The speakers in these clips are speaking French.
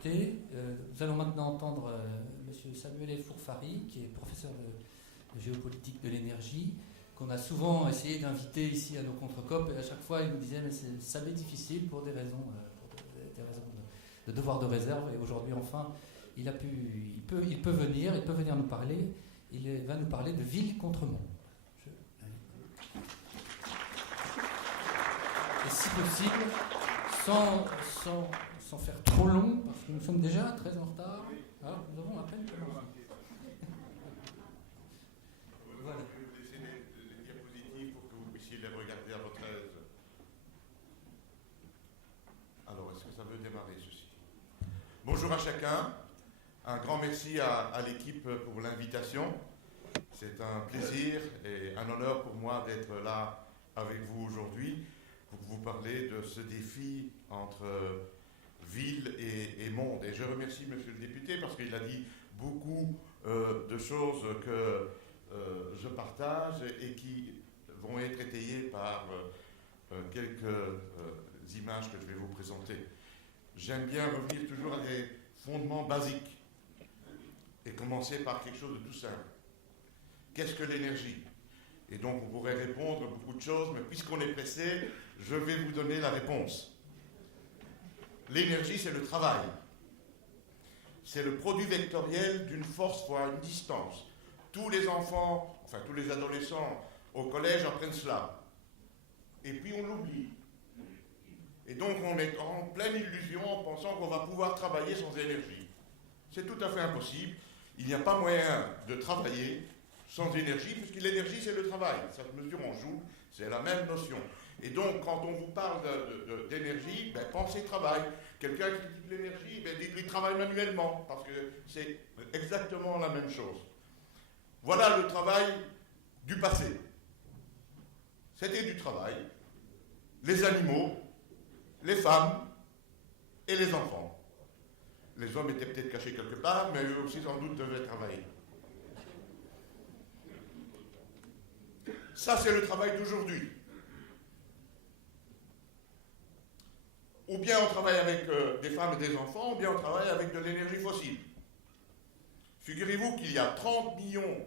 député. Nous allons maintenant entendre M. Samuel Fourfary, qui est professeur de géopolitique de l'énergie, qu'on a souvent essayé d'inviter ici à nos contre-COP, et à chaque fois il nous disait mais ça m'est difficile pour des raisons, de devoir de réserve, et aujourd'hui enfin il peut venir nous parler. Il va nous parler de Ville contre monde. Et si possible, sans faire trop long, parce que nous sommes déjà très en retard. Alors, nous avons à peine commencé. Voilà. Je vais vous laisser les diapositives pour que vous puissiez les regarder à votre aise. Alors, est-ce que ça veut démarrer ceci? Bonjour à chacun. Un grand merci à l'équipe pour l'invitation. C'est un plaisir et un honneur pour moi d'être là avec vous aujourd'hui pour vous parler de ce défi entre ville et monde. Et je remercie monsieur le député parce qu'il a dit beaucoup de choses que je partage et qui vont être étayées par quelques images que je vais vous présenter. J'aime bien revenir toujours à des fondements basiques et commencer par quelque chose de tout simple. Qu'est-ce que l'énergie? Et donc, on pourrait répondre beaucoup de choses, mais puisqu'on est pressé, je vais vous donner la réponse. L'énergie, c'est le travail. C'est le produit vectoriel d'une force fois une distance. Tous les enfants, enfin tous les adolescents au collège apprennent cela. Et puis on l'oublie. Et donc, on est en pleine illusion en pensant qu'on va pouvoir travailler sans énergie. C'est tout à fait impossible. Il n'y a pas moyen de travailler sans énergie, puisque l'énergie, c'est le travail. Ça se mesure en joule, c'est la même notion. Et donc, quand on vous parle d'énergie, pensez travail. Quelqu'un qui dit de l'énergie, dites-lui travail manuellement, parce que c'est exactement la même chose. Voilà le travail du passé. C'était du travail. Les animaux, les femmes et les enfants. Les hommes étaient peut-être cachés quelque part, mais eux aussi sans doute devaient travailler. Ça, c'est le travail d'aujourd'hui. Ou bien on travaille avec des femmes et des enfants, ou bien on travaille avec de l'énergie fossile. Figurez-vous qu'il y a 30 millions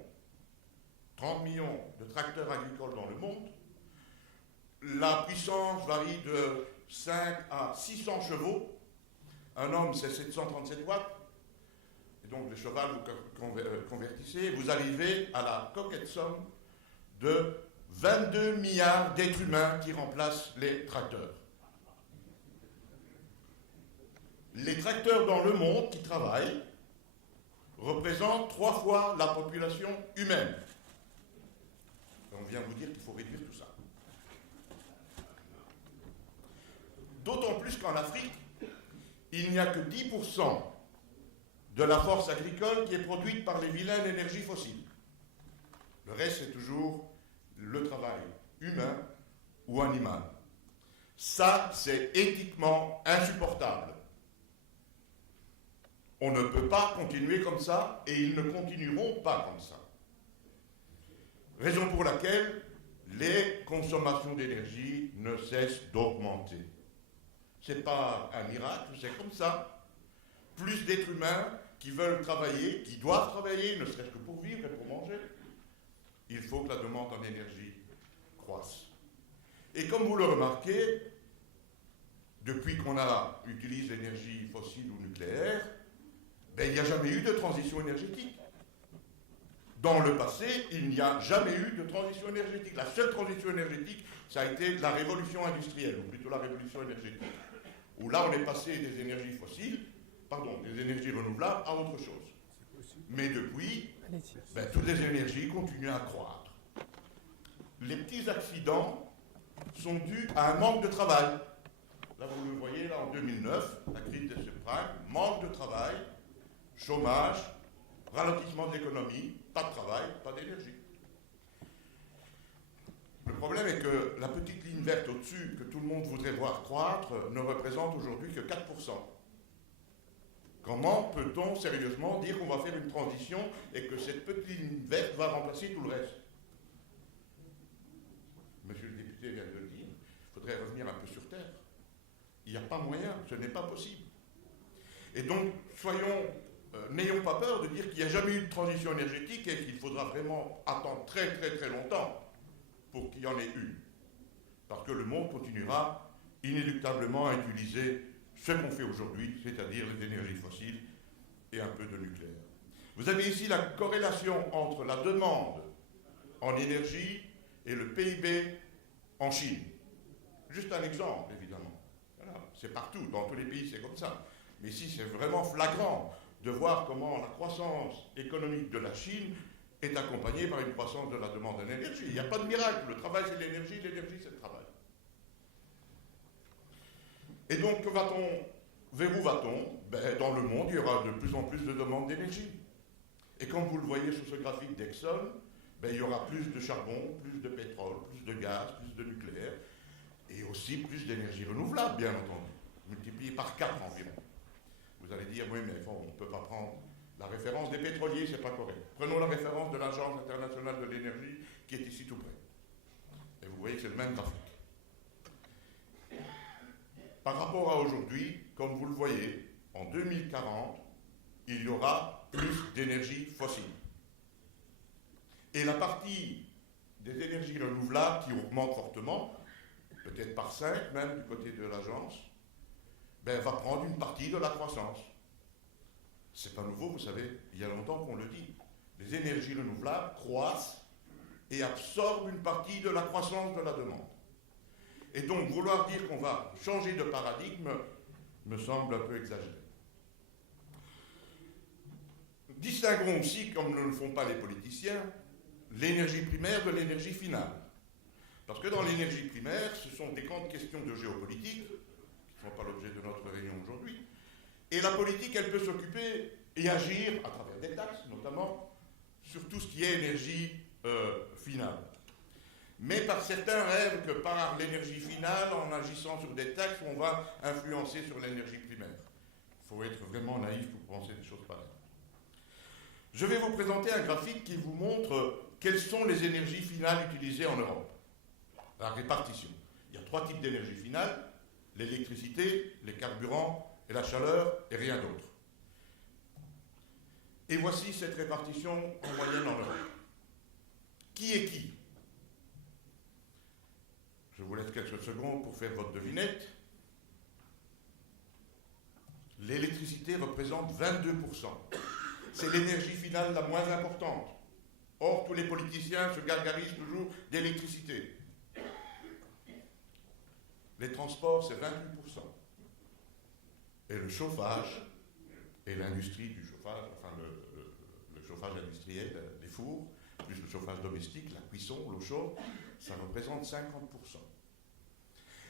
de tracteurs agricoles dans le monde. La puissance varie de 5 à 600 chevaux. Un homme, c'est 737 watts. Et donc, le cheval, vous convertissez, vous arrivez à la coquette somme de 22 milliards d'êtres humains qui remplacent les tracteurs. Les tracteurs dans le monde qui travaillent représentent 3 fois la population humaine. Et on vient vous dire qu'il faut réduire tout ça. D'autant plus qu'en Afrique, il n'y a que 10% de la force agricole qui est produite par les vilaines énergies fossiles. Le reste, c'est toujours le travail humain ou animal. Ça, c'est éthiquement insupportable. On ne peut pas continuer comme ça et ils ne continueront pas comme ça. Raison pour laquelle les consommations d'énergie ne cessent d'augmenter. Ce n'est pas un miracle, c'est comme ça. Plus d'êtres humains qui veulent travailler, qui doivent travailler, ne serait-ce que pour vivre et pour manger. Il faut que la demande en énergie croisse. Et comme vous le remarquez, depuis qu'on utilise l'énergie fossile ou nucléaire, il n'y a jamais eu de transition énergétique. Dans le passé, il n'y a jamais eu de transition énergétique. La seule transition énergétique, ça a été la révolution industrielle, ou plutôt la révolution énergétique, où là, on est passé des énergies fossiles, des énergies renouvelables à autre chose. Mais depuis, toutes les énergies continuent à croître. Les petits accidents sont dus à un manque de travail. Là, vous le voyez, là, en 2009, la crise des subprimes, manque de travail, chômage, ralentissement de l'économie, pas de travail, pas d'énergie. Le problème est que la petite ligne verte au-dessus, que tout le monde voudrait voir croître, ne représente aujourd'hui que 4%. Comment peut-on sérieusement dire qu'on va faire une transition et que cette petite ligne verte va remplacer tout le reste? Monsieur le député vient de le dire, il faudrait revenir un peu sur Terre. Il n'y a pas moyen, ce n'est pas possible. Et donc, n'ayons pas peur de dire qu'il n'y a jamais eu de transition énergétique et qu'il faudra vraiment attendre très très très longtemps pour qu'il y en ait une. Parce que le monde continuera inéluctablement à utiliser ce qu'on fait aujourd'hui, c'est-à-dire les énergies fossiles et un peu de nucléaire. Vous avez ici la corrélation entre la demande en énergie et le PIB en Chine. Juste un exemple, évidemment. Voilà. C'est partout, dans tous les pays, c'est comme ça. Mais ici, c'est vraiment flagrant de voir comment la croissance économique de la Chine est accompagnée par une croissance de la demande en énergie. Il n'y a pas de miracle. Le travail, c'est l'énergie c'est le travail. Et donc, vers où va-t-on? Dans le monde, il y aura de plus en plus de demandes d'énergie. Et comme vous le voyez sur ce graphique d'Exxon, il y aura plus de charbon, plus de pétrole, plus de gaz, plus de nucléaire, et aussi plus d'énergie renouvelable, bien entendu, multiplié par 4 environ. Vous allez dire, oui, mais on ne peut pas prendre la référence des pétroliers, c'est pas correct. Prenons la référence de l'Agence internationale de l'énergie, qui est ici tout près. Et vous voyez que c'est le même graphique. Par rapport à aujourd'hui, comme vous le voyez, en 2040, il y aura plus d'énergie fossile. Et la partie des énergies renouvelables qui augmente fortement, peut-être par 5 même du côté de l'agence, va prendre une partie de la croissance. C'est pas nouveau, vous savez, il y a longtemps qu'on le dit. Les énergies renouvelables croissent et absorbent une partie de la croissance de la demande. Et donc, vouloir dire qu'on va changer de paradigme me semble un peu exagéré. Distinguons aussi, comme ne le font pas les politiciens, l'énergie primaire de l'énergie finale. Parce que dans l'énergie primaire, ce sont des grandes questions de géopolitique, qui ne sont pas l'objet de notre réunion aujourd'hui, et la politique, elle peut s'occuper et agir, à travers des taxes notamment, sur tout ce qui est énergie finale. Mais certains rêvent que par l'énergie finale, en agissant sur des taxes, on va influencer sur l'énergie primaire. Il faut être vraiment naïf pour penser des choses pareilles. Je vais vous présenter un graphique qui vous montre quelles sont les énergies finales utilisées en Europe. La répartition. Il y a 3 types d'énergie finale, l'électricité, les carburants et la chaleur, et rien d'autre. Et voici cette répartition en moyenne en Europe. Qui est qui? Je vous laisse quelques secondes pour faire votre devinette. L'électricité représente 22%. C'est l'énergie finale la moins importante. Or, tous les politiciens se gargarisent toujours d'électricité. Les transports, c'est 28%. Et le chauffage, et l'industrie du chauffage, enfin le chauffage industriel, les fours, plus le chauffage domestique, la cuisson, l'eau chaude, ça représente 50%.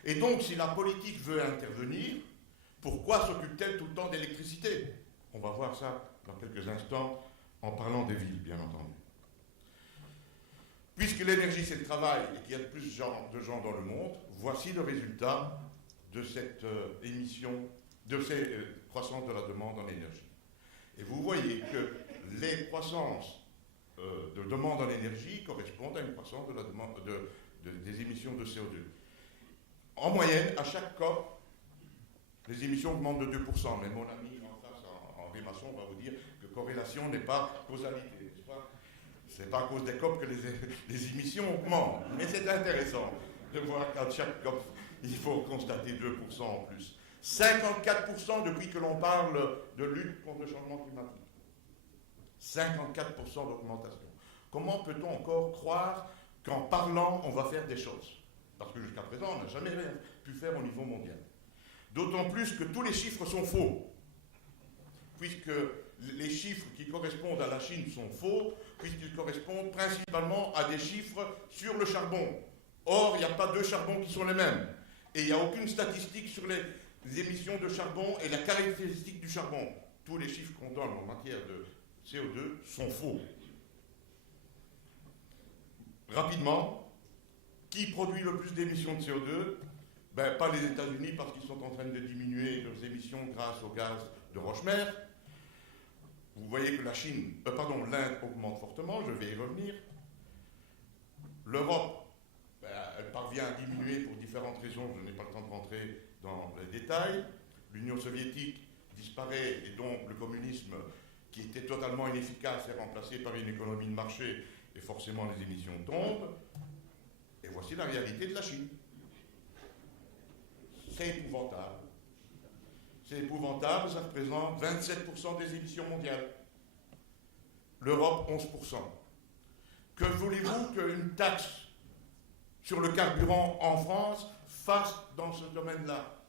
Et donc, si la politique veut intervenir, pourquoi s'occupe-t-elle tout le temps d'électricité? On va voir ça dans quelques instants en parlant des villes, bien entendu. Puisque l'énergie, c'est le travail et qu'il y a de plus de gens dans le monde, voici le résultat de cette émission, de ces croissances de la demande en énergie. Et vous voyez que les croissances de demande en énergie correspondent à une croissance de la demande des émissions de CO2. En moyenne, à chaque COP, les émissions augmentent de 2%. Mais mon ami en face, Henri Masson, va vous dire que corrélation n'est pas causalité, n'est-ce pas? Ce n'est pas à cause des COP que les émissions augmentent. Mais c'est intéressant de voir qu'à chaque COP, il faut constater 2% en plus. 54% depuis que l'on parle de lutte contre le changement climatique. 54% d'augmentation. Comment peut-on encore croire qu'en parlant, on va faire des choses? Parce que jusqu'à présent, on n'a jamais rien pu faire au niveau mondial. D'autant plus que tous les chiffres sont faux. Puisque les chiffres qui correspondent à la Chine sont faux, puisqu'ils correspondent principalement à des chiffres sur le charbon. Or, il n'y a pas 2 charbons qui sont les mêmes. Et il n'y a aucune statistique sur les émissions de charbon et la caractéristique du charbon. Tous les chiffres qu'on donne en matière de CO2 sont faux. Rapidement, qui produit le plus d'émissions de CO2? Pas les États-Unis parce qu'ils sont en train de diminuer leurs émissions grâce au gaz de roche-mère. Vous voyez que l'Inde augmente fortement, je vais y revenir. L'Europe, elle parvient à diminuer pour différentes raisons, je n'ai pas le temps de rentrer dans les détails. L'Union soviétique disparaît et donc le communisme, qui était totalement inefficace, est remplacé par une économie de marché et forcément les émissions tombent. Et voici la réalité de la Chine. C'est épouvantable. C'est épouvantable, ça représente 27% des émissions mondiales. L'Europe, 11%. Que voulez-vous qu'une taxe sur le carburant en France fasse dans ce domaine-là?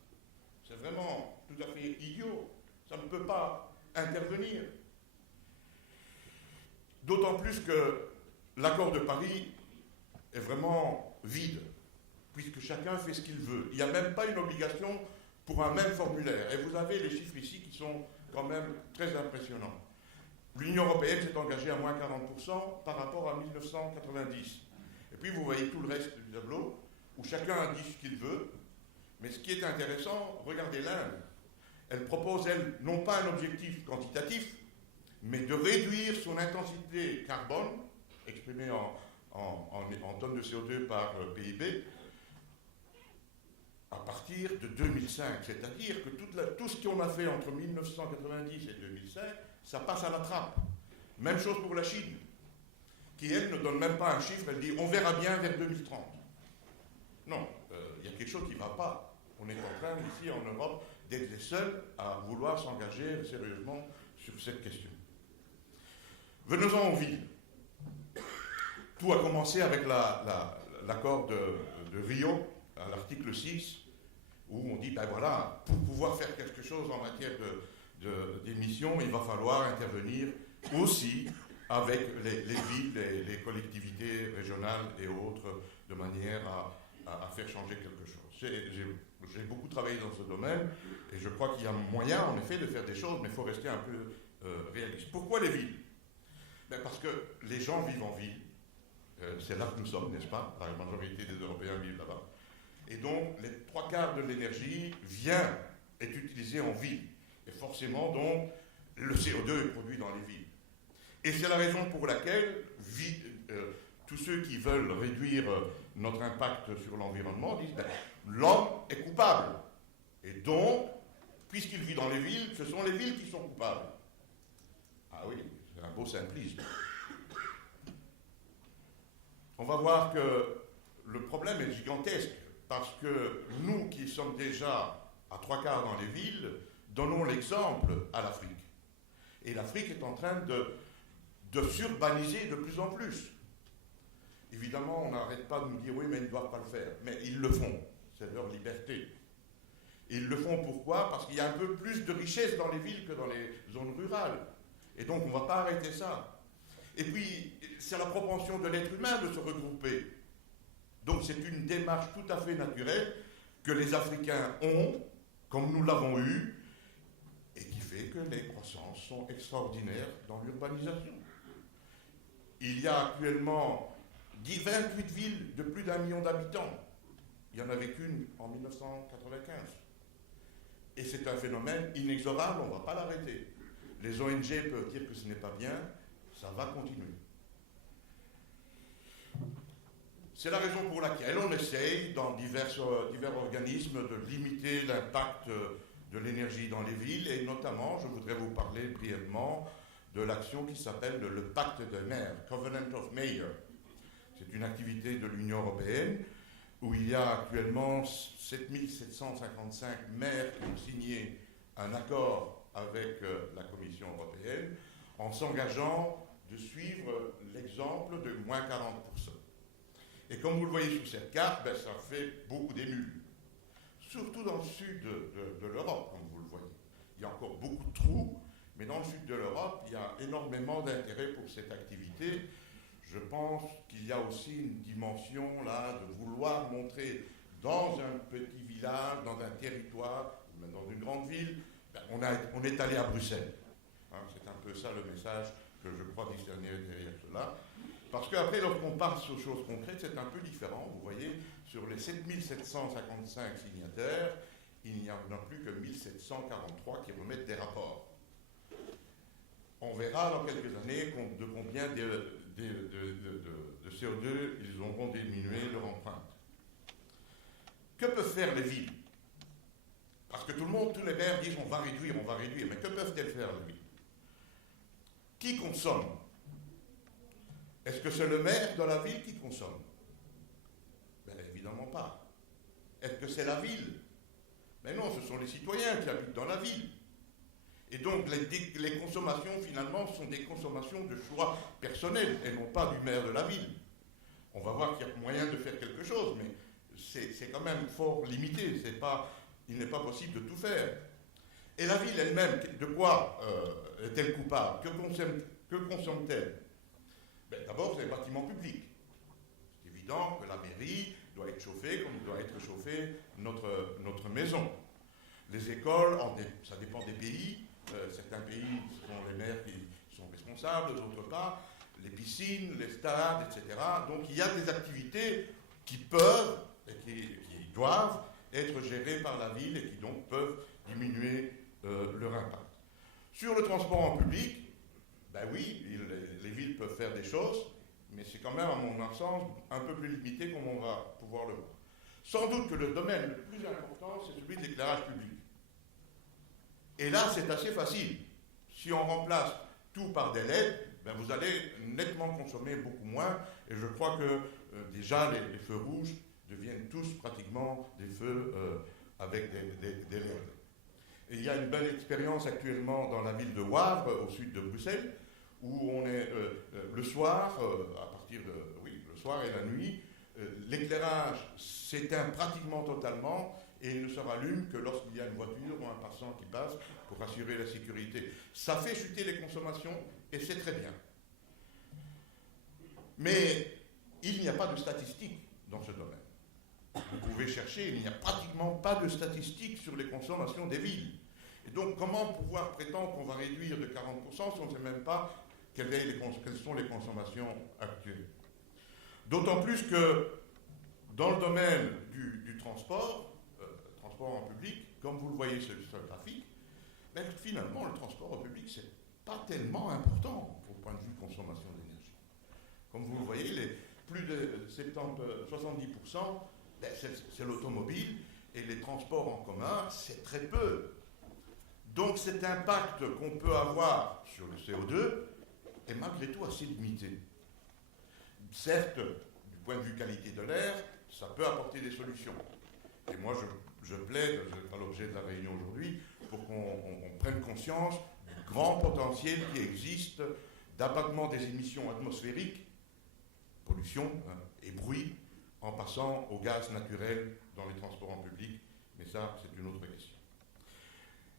C'est vraiment tout à fait idiot. Ça ne peut pas intervenir. D'autant plus que l'accord de Paris est vraiment vide, puisque chacun fait ce qu'il veut. Il n'y a même pas une obligation pour un même formulaire. Et vous avez les chiffres ici qui sont quand même très impressionnants. L'Union européenne s'est engagée à moins 40% par rapport à 1990. Et puis vous voyez tout le reste du tableau, où chacun dit ce qu'il veut. Mais ce qui est intéressant, regardez l'Inde. Elle propose, elle, non pas un objectif quantitatif, mais de réduire son intensité carbone, exprimée en tonnes de CO2 par PIB, à partir de 2005. C'est-à-dire que tout ce qu'on a fait entre 1990 et 2005, ça passe à la trappe. Même chose pour la Chine, qui, elle, ne donne même pas un chiffre, elle dit on verra bien vers 2030. Non, il y a quelque chose qui ne va pas. On est en train, ici en Europe, d'être les seuls à vouloir s'engager sérieusement sur cette question. Venons-en aux villes. Tout a commencé avec l'accord de Rio, à l'article 6, où on dit, ben voilà, pour pouvoir faire quelque chose en matière d'émissions, il va falloir intervenir aussi avec les villes, les collectivités régionales et autres, de manière à faire changer quelque chose. J'ai beaucoup travaillé dans ce domaine, et je crois qu'il y a moyen, en effet, de faire des choses, mais il faut rester un peu réaliste. Pourquoi les villes? Ben parce que les gens vivent en ville. C'est là que nous sommes, n'est-ce pas? La majorité des Européens vivent là-bas. Et donc, les 3/4 de l'énergie est utilisée en ville. Et forcément, donc, le CO2 est produit dans les villes. Et c'est la raison pour laquelle tous ceux qui veulent réduire notre impact sur l'environnement disent ben, l'homme est coupable. Et donc, puisqu'il vit dans les villes, ce sont les villes qui sont coupables. Ah oui, c'est un beau simplisme. On va voir que le problème est gigantesque, parce que nous qui sommes déjà à 3/4 dans les villes, donnons l'exemple à l'Afrique. Et l'Afrique est en train de s'urbaniser de plus en plus. Évidemment, on n'arrête pas de nous dire oui, mais ils ne doivent pas le faire. Mais ils le font, c'est leur liberté. Ils le font pourquoi? Parce qu'il y a un peu plus de richesse dans les villes que dans les zones rurales. Et donc on ne va pas arrêter ça. Et puis, c'est la propension de l'être humain de se regrouper. Donc c'est une démarche tout à fait naturelle que les Africains ont, comme nous l'avons eu, et qui fait que les croissances sont extraordinaires dans l'urbanisation. Il y a actuellement 28 villes de plus d'1 million d'habitants. Il n'y en avait qu'une en 1995. Et c'est un phénomène inexorable, on ne va pas l'arrêter. Les ONG peuvent dire que ce n'est pas bien, ça va continuer. C'est la raison pour laquelle on essaye, dans divers organismes, de limiter l'impact de l'énergie dans les villes, et notamment, je voudrais vous parler brièvement de l'action qui s'appelle le Pacte des maires, Covenant of Mayors. C'est une activité de l'Union européenne où il y a actuellement 7755 maires qui ont signé un accord avec la Commission européenne en s'engageant de suivre l'exemple de moins 40%. Et comme vous le voyez sur cette carte, ben, ça fait beaucoup d'émules. Surtout dans le sud de l'Europe, comme vous le voyez. Il y a encore beaucoup de trous, mais dans le sud de l'Europe, il y a énormément d'intérêt pour cette activité. Je pense qu'il y a aussi une dimension là de vouloir montrer dans un petit village, dans un territoire, même dans une grande ville, ben, on est allé à Bruxelles. Hein, c'est un peu ça le message que je crois discerner derrière cela. Parce qu'après, lorsqu'on passe aux choses concrètes, c'est un peu différent. Vous voyez, sur les 7755 signataires, il n'y en a plus que 1743 qui remettent des rapports. On verra dans quelques années de combien de CO2 ils auront diminué leur empreinte. Que peuvent faire les villes? Parce que tout le monde, tous les maires disent on va réduire, mais que peuvent-elles faire, les villes? Qui consomme? Est-ce que c'est le maire de la ville qui consomme? Ben, évidemment pas. Est-ce que c'est la ville? Mais non, ce sont les citoyens qui habitent dans la ville. Et donc les consommations, finalement, sont des consommations de choix personnels et non pas du maire de la ville. On va voir qu'il y a moyen de faire quelque chose, mais c'est quand même fort limité. Il n'est pas possible de tout faire. Et la ville elle-même, de quoi est-elle coupable? Que consomme-t-elle? Ben, d'abord, c'est les bâtiments publics. C'est évident que la mairie doit être chauffée comme doit être chauffée notre maison. Les écoles, ça dépend des pays. Certains pays sont les maires qui sont responsables, d'autres pas. Les piscines, les stades, etc. Donc il y a des activités qui peuvent et qui doivent être gérées par la ville et qui donc peuvent diminuer leur impact. Sur le transport en public, ben oui, les villes peuvent faire des choses, mais c'est quand même, à mon sens, un peu plus limité comme on va pouvoir le voir. Sans doute que le domaine le plus important, c'est celui de l'éclairage public. Et là, c'est assez facile. Si on remplace tout par des LED, ben vous allez nettement consommer beaucoup moins. Et je crois que déjà, les feux rouges deviennent tous pratiquement des feux avec des LED. Et il y a une belle expérience actuellement dans la ville de Wavre, au sud de Bruxelles, où on est le soir, à partir de... Oui, le soir et la nuit, l'éclairage s'éteint pratiquement totalement et il ne se rallume que lorsqu'il y a une voiture ou un passant qui passe pour assurer la sécurité. Ça fait chuter les consommations et c'est très bien. Mais il n'y a pas de statistiques dans ce domaine. Vous pouvez chercher, il n'y a pratiquement pas de statistiques sur les consommations des villes. Et donc, comment pouvoir prétendre qu'on va réduire de 40% si on ne sait même pas quelles sont les consommations actuelles? D'autant plus que dans le domaine du transport en public, comme vous le voyez sur le graphique, ben, finalement, le transport en public, c'est pas tellement important au point de vue consommation d'énergie. Comme vous le voyez, plus de 70%, ben, c'est l'automobile, et les transports en commun, c'est très peu. Donc cet impact qu'on peut avoir sur le CO2 est malgré tout assez limité. Certes, du point de vue qualité de l'air, ça peut apporter des solutions. Et moi, je plaide, c'est l'objet de la réunion aujourd'hui, pour qu'on prenne conscience du grand potentiel qui existe d'abattement des émissions atmosphériques, pollution et bruit, en passant au gaz naturel dans les transports en public. Mais ça, c'est une autre question.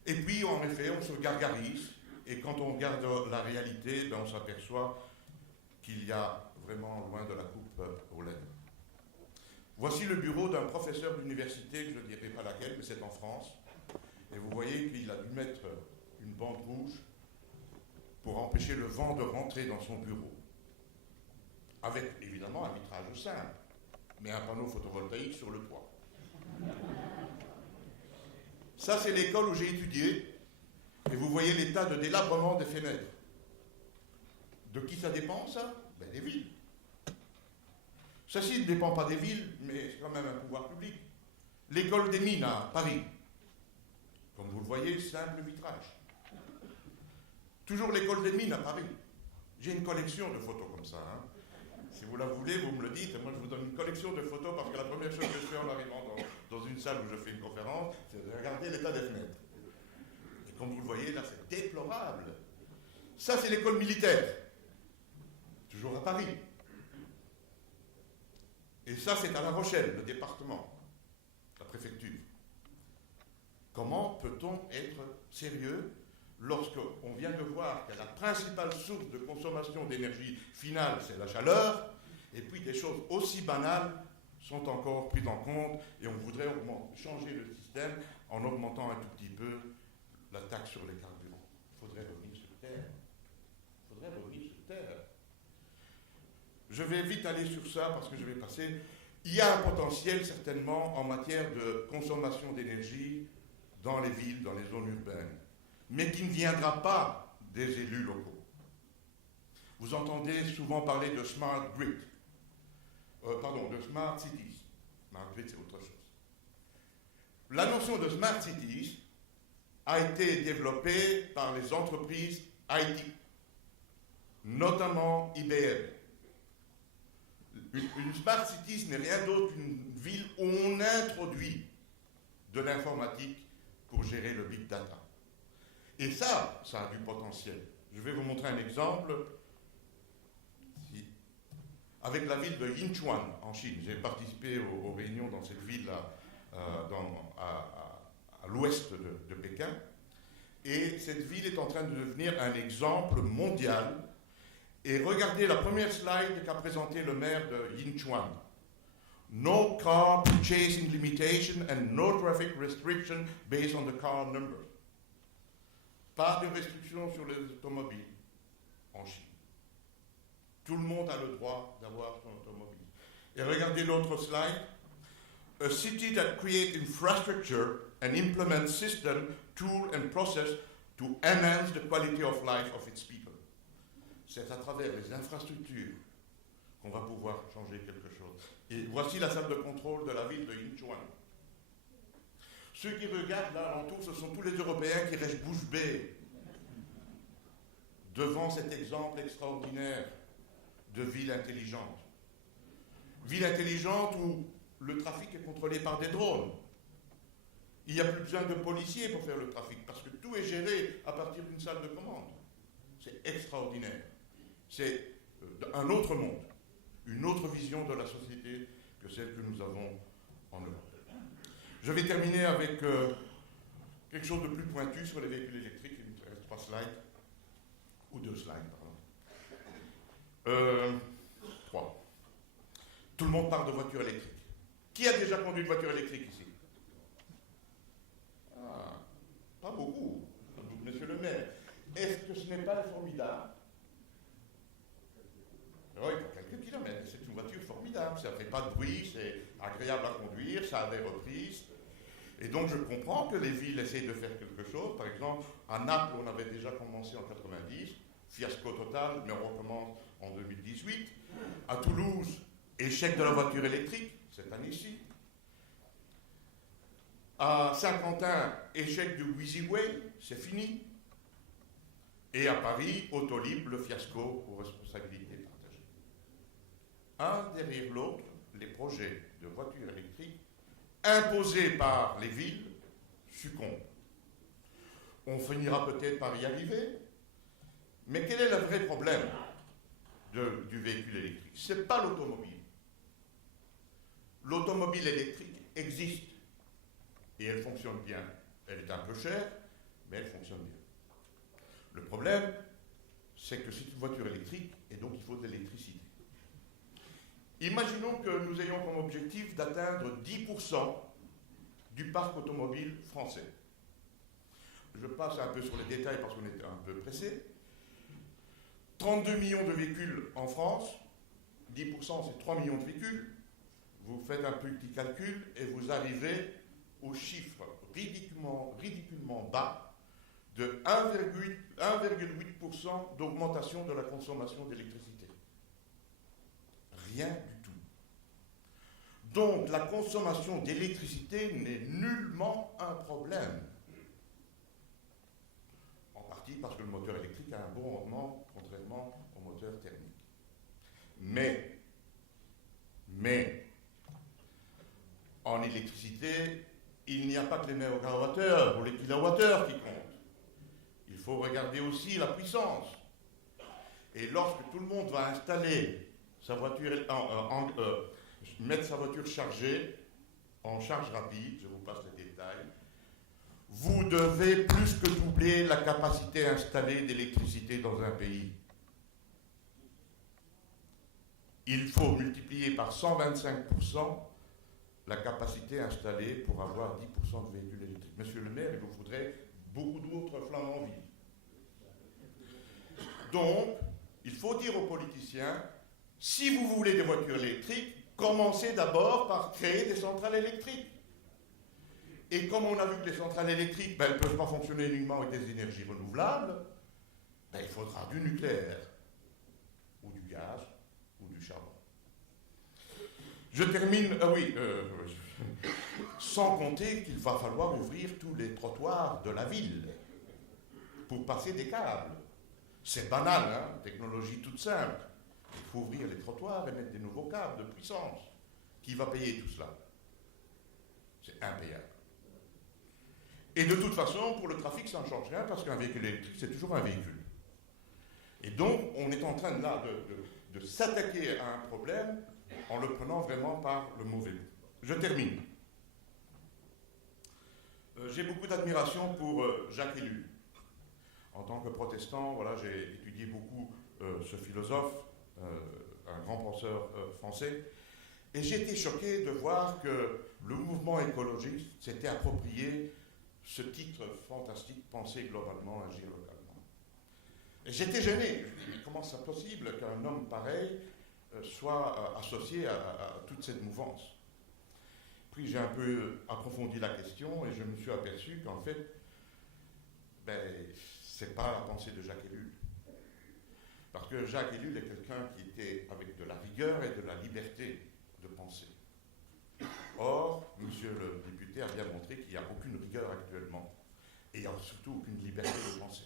Et puis, en effet, on se gargarise, et quand on regarde la réalité, ben, on s'aperçoit qu'il y a vraiment loin de la coupe aux lèvres. Voici le bureau d'un professeur d'université, je ne dirai pas laquelle, mais c'est en France. Et vous voyez qu'il a dû mettre une bande rouge pour empêcher le vent de rentrer dans son bureau. Avec évidemment un vitrage simple, mais un panneau photovoltaïque sur le toit. Ça, c'est l'école où j'ai étudié, et vous voyez l'état de délabrement des fenêtres. De qui ça dépend, ça? Ben, des villes. Ceci ne dépend pas des villes, mais c'est quand même un pouvoir public. L'école des mines à Paris. Comme vous le voyez, simple vitrage. Toujours l'école des mines à Paris. J'ai une collection de photos comme ça. Hein. Si vous la voulez, vous me le dites. Moi, je vous donne une collection de photos parce que la première chose que je fais en arrivant dans une salle où je fais une conférence, c'est de regarder l'état des fenêtres. Et comme vous le voyez, là, c'est déplorable. Ça, c'est l'école militaire. Toujours à Paris. Et ça, c'est à La Rochelle, le département, la préfecture. Comment peut-on être sérieux lorsqu'on vient de voir que la principale source de consommation d'énergie finale, c'est la chaleur, et puis des choses aussi banales sont encore prises en compte, et on voudrait changer le système en augmentant un tout petit peu la taxe sur les carburants. Il faudrait revenir sur terre. Je vais vite aller sur ça parce que je vais passer. Il y a un potentiel certainement en matière de consommation d'énergie dans les villes, dans les zones urbaines, mais qui ne viendra pas des élus locaux. Vous entendez souvent parler de smart grid, de smart cities. Smart grid, c'est autre chose. La notion de Smart Cities a été développée par les entreprises IT, notamment IBM. Une Smart City n'est rien d'autre qu'une ville où on introduit de l'informatique pour gérer le big data. Et ça a du potentiel. Je vais vous montrer un exemple. Avec la ville de Yinchuan, en Chine. J'ai participé aux réunions dans cette ville-là, à l'ouest de Pékin. Et cette ville est en train de devenir un exemple mondial. Et regardez la première slide qu'a présentée le maire de Yinchuan. No car purchasing limitation and no traffic restriction based on the car number. Pas de restriction sur les automobiles en Chine. Tout le monde a le droit d'avoir son automobile. Et regardez l'autre slide. A city that creates infrastructure and implements system, tool and process to enhance the quality of life of its people. C'est à travers les infrastructures qu'on va pouvoir changer quelque chose. Et voici la salle de contrôle de la ville de Yinchuan. Ceux qui regardent là alentour, ce sont tous les Européens qui restent bouche bée devant cet exemple extraordinaire de ville intelligente. Ville intelligente où le trafic est contrôlé par des drones. Il n'y a plus besoin de policiers pour faire le trafic parce que tout est géré à partir d'une salle de commande. C'est extraordinaire. C'est un autre monde, une autre vision de la société que celle que nous avons en Europe. Je vais terminer avec quelque chose de plus pointu sur les véhicules électriques. Il me reste 3 slides, ou 2 slides, pardon. 3. Tout le monde parle de voiture électrique. Qui a déjà conduit une voiture électrique ici? Ah, pas beaucoup, monsieur le maire. Est-ce que ce n'est pas formidable? Oui, pour quelques kilomètres. C'est une voiture formidable. Ça ne fait pas de bruit, c'est agréable à conduire, ça a des reprises. Et donc je comprends que les villes essayent de faire quelque chose. Par exemple, à Naples, on avait déjà commencé en 90, fiasco total, mais on recommence en 2018. À Toulouse, échec de la voiture électrique, cette année-ci. À Saint-Quentin, échec du Wheezy-Way, c'est fini. Et à Paris, Autolib, le fiasco aux responsabilités partagées. Un derrière l'autre, les projets de voitures électriques imposés par les villes succombent. On finira peut-être par y arriver, mais quel est le vrai problème du véhicule électrique? Ce n'est pas l'automobile. L'automobile électrique existe et elle fonctionne bien. Elle est un peu chère, mais elle fonctionne bien. Le problème, c'est que c'est une voiture électrique et donc il faut de l'électricité. Imaginons que nous ayons comme objectif d'atteindre 10% du parc automobile français. Je passe un peu sur les détails parce qu'on est un peu pressé. 32 millions de véhicules en France, 10% c'est 3 millions de véhicules. Vous faites un petit calcul et vous arrivez au chiffre ridiculement bas de 1,8% d'augmentation de la consommation d'électricité. Rien du tout. Donc la consommation d'électricité n'est nullement un problème. En partie parce que le moteur électrique a un bon rendement, contrairement au moteur thermique. Mais, en électricité, il n'y a pas que les mégawattheures ou les kilowattheures qui comptent. Il faut regarder aussi la puissance. Et lorsque tout le monde va installer sa voiture, mettre sa voiture chargée en charge rapide, je vous passe les détails, vous devez plus que doubler la capacité installée d'électricité dans un pays. Il faut multiplier par 125% la capacité installée pour avoir 10% de véhicules électriques. Monsieur le maire, il vous faudrait beaucoup d'autres Flamanville. Donc, il faut dire aux politiciens, si vous voulez des voitures électriques, commencez d'abord par créer des centrales électriques. Et comme on a vu que les centrales électriques, ne peuvent pas fonctionner uniquement avec des énergies renouvelables, il faudra du nucléaire, ou du gaz, ou du charbon. Je termine, Sans compter qu'il va falloir ouvrir tous les trottoirs de la ville pour passer des câbles. C'est banal, hein, technologie toute simple. Il faut ouvrir les trottoirs et mettre des nouveaux câbles de puissance. Qui va payer tout cela? C'est impayable. Et de toute façon, pour le trafic, ça ne change rien parce qu'un véhicule électrique, c'est toujours un véhicule. Et donc, on est en train là de s'attaquer à un problème en le prenant vraiment par le mauvais bout. Je termine. J'ai beaucoup d'admiration pour Jacques Ellul. En tant que protestant, voilà, j'ai étudié beaucoup ce philosophe, un grand penseur français, et j'ai été choqué de voir que le mouvement écologiste s'était approprié ce titre fantastique, penser globalement, agir localement. Et j'étais gêné. Je me dis, mais comment c'est possible qu'un homme pareil soit associé à toute cette mouvance? Puis j'ai un peu approfondi la question et je me suis aperçu qu'en fait, c'est pas la pensée de Jacques Ellul. Parce que Jacques Ellul est quelqu'un qui était avec de la rigueur et de la liberté de penser. Or, monsieur le député a bien montré qu'il n'y a aucune rigueur actuellement. Et il n'y a surtout aucune liberté de penser.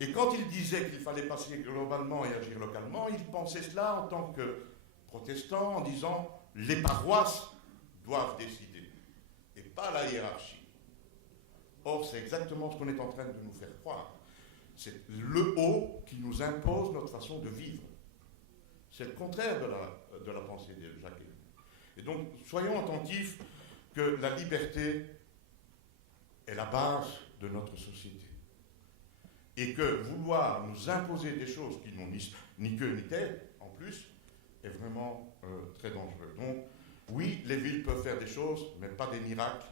Et quand il disait qu'il fallait passer globalement et agir localement, il pensait cela en tant que protestant, en disant les paroisses doivent décider, et pas la hiérarchie. Or, c'est exactement ce qu'on est en train de nous faire croire. C'est le haut qui nous impose notre façon de vivre. C'est le contraire de la pensée de Jacques Ellul. Et donc, soyons attentifs que la liberté est la base de notre société. Et que vouloir nous imposer des choses qui n'ont ni queue ni tête, en plus, est vraiment très dangereux. Donc, oui, les villes peuvent faire des choses, mais pas des miracles.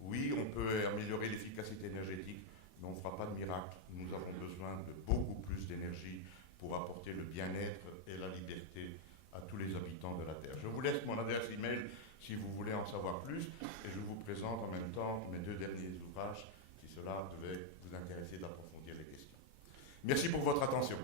Oui, on peut améliorer l'efficacité énergétique, mais on ne fera pas de miracle. Nous avons besoin de beaucoup plus d'énergie pour apporter le bien-être et la liberté à tous les habitants de la Terre. Je vous laisse mon adresse email si vous voulez en savoir plus, et je vous présente en même temps mes 2 derniers ouvrages, si cela devait vous intéresser d'approfondir les questions. Merci pour votre attention.